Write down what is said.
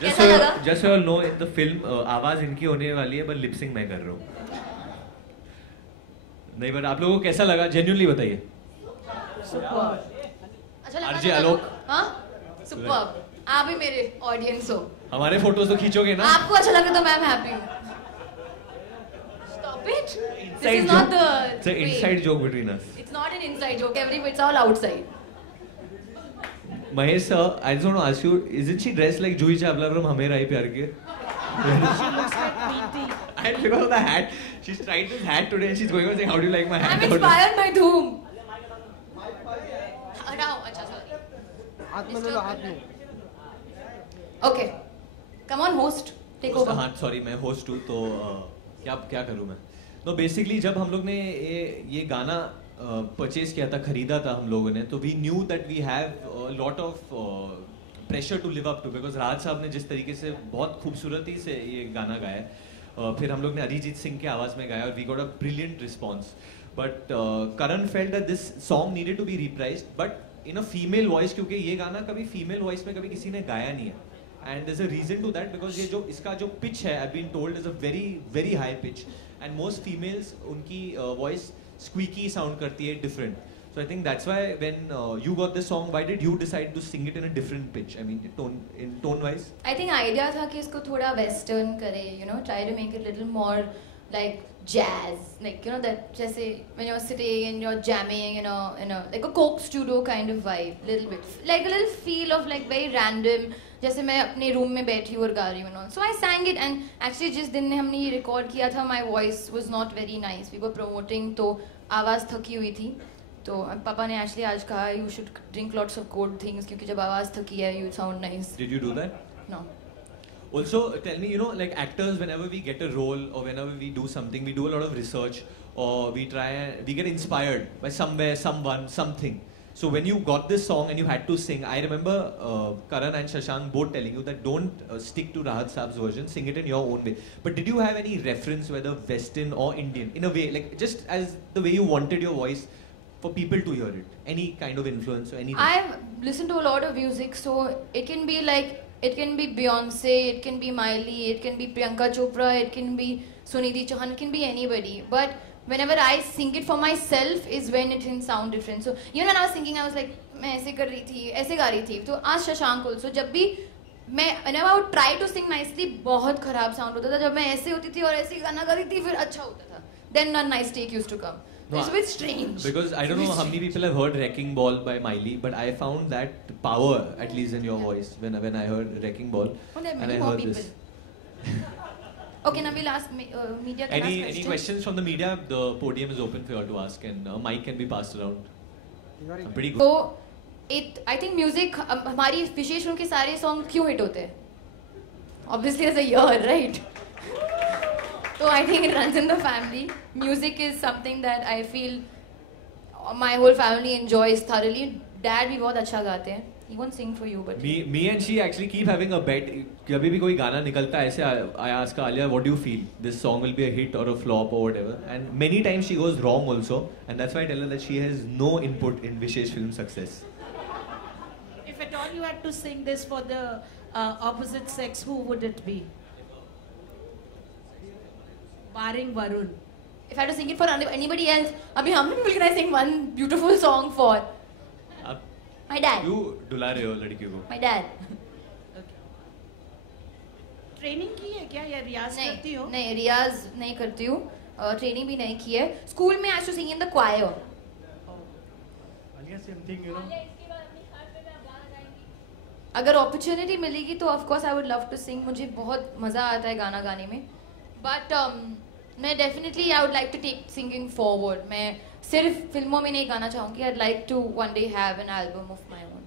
कैसा लगा? Just so you know, in the film आवाज इनकी होने वाली है, but lip sync मैं कर रहा हूँ. नहीं, but आप लोगों को कैसा लगा? Genuinely बताइए. Superb. अच्छा लगा? RJ आलोक. हाँ? Superb. आप भी मेरे audience हो. हमारे फोटोज तो खींचोगे ना? आपको अच्छा लगा तो मैं happy हूँ. Stop it. This is not the. It's an inside joke between us. It's not an inside joke. It's all outside. Mahesh sir, I just want to ask you, isn't she dressed like Juhi Chawla from Hame Rai Pyar Ke? She looks like Meety. And because of the hat, she's tried this hat today and she's going on saying, how do you like my hat? I'm inspired by Dhoom. हटाओ, अच्छा sorry. हाथ में ले लो, हाथ में. Okay, come on host, take over. हाँ, sorry, मैं host हूँ तो क्या करूँ मैं? No, basically जब हम लोग ने ये गाना परचेज किया था, खरीदा था हम लोगों ने, तो we knew that we have lot of pressure to live up to, because Raj साहब ने जिस तरीके से बहुत खूबसूरती से ये गाना गाया, फिर हम लोग ने अरिजीत सिंह के आवाज़ में गाया और we got a brilliant response, but Karan felt that this song needed to be reprised but in a female voice, क्योंकि ये गाना कभी फीमेल वॉइस में कभी किसी ने गाया नहीं है. And there is a reason to that, because ये जो इसका जो पिच है, I have been told, is a very very high pitch, and most females उनकी वॉइस squeaky sound करती है, different. So I think that's why when you got this song, why did you decide to sing it in a different pitch? I mean, tone wise. I think idea था कि इसको थोड़ा western करे, you know, try to make it a little more like jazz, like you know that जैसे when you're sitting and you're jamming, you know, like a Coke studio kind of vibe, little bit, like a little feel of like very random. जैसे मैं अपने room में बैठी हूँ और गा रही हूँ, so I sang it and actually जिस दिन ने हमने ये रिकॉर्ड किया था, my voice was not very nice. We were promoting, तो आवाज़ थकी हुई थी, तो पापा ने actually आज कहा you should drink lots of cold things क्योंकि जब आवाज़ थकी है you sound nice. Did you do that? No. Also, tell me, you know, like actors, whenever we get a role or whenever we do something, we do a lot of research or we get inspired by somewhere, someone, something. So when you got this song and you had to sing, I remember Karan and Shashank both telling you that don't stick to Rahat Saab's version, sing it in your own way. But did you have any reference, whether Western or Indian, in a way, like just as the way you wanted your voice for people to hear it? Any kind of influence or anything? I've listened to a lot of music, so it can be like, it can be Beyonce, it can be Miley, it can be Priyanka Chopra, it can be Sunidhi Chauhan, it can be anybody. But whenever I sing it for myself is when it can sound different. So even when I was singing, I was like, मैं ऐसे कर रही थी, ऐसे गा रही थी. तो आज शशांक also, जब भी मैं whenever I would try to sing nicely, बहुत खराब sound होता था. जब मैं ऐसे होती थी और ऐसे गाना गा रही थी, फिर अच्छा होता था. Then a nice take used to come. No, it's a bit strange. Because I don't know how many people have heard Wrecking Ball by Miley, but I found that power, at least in your voice, when I heard Wrecking Ball. Oh, there are and many I more heard people. this. Okay, now we'll ask media. Any questions from the media? The podium is open for you all to ask, and a mic can be passed around. I'm pretty good. So, I think music, हमारी विशेष उनके सारे song क्यों hit होते हैं? Obviously, as a year, right? So I think it runs in the family. Music is something that I feel my whole family enjoys thoroughly. Dad भी बहुत अच्छा गाते हैं. He won't sing for you, but me and she actually keep having a bet. जब भी कोई गाना निकलता है ऐसे, I ask her, Alia, what do you feel? This song will be a hit or a flop or whatever. And many times she goes wrong also. And that's why I tell her that she has no input in Vishesh film success. If at all you had to sing this for the opposite sex, who would it be? Barring Varun. if I had to sing it for anybody else, अभी हम लोग मिलकर I sing one beautiful song for my dad. You दुला रहे हो लड़की को? My dad. Training की है क्या या रियाज करती हो? नहीं रियाज नहीं करती हूँ, ट्रेनिंग भी नहीं की है. स्कूल में I used to sing in the choir. Same thing, you know. अगर opportunity मिलेगी तो of course I would love to sing. मुझे बहुत मज़ा आता है गाना गाने में. But मैं definitely I would like to take singing forward. मैं सिर्फ फिल्मों में नहीं गाना चाहूँगी. I'd like to one day have an album of my own.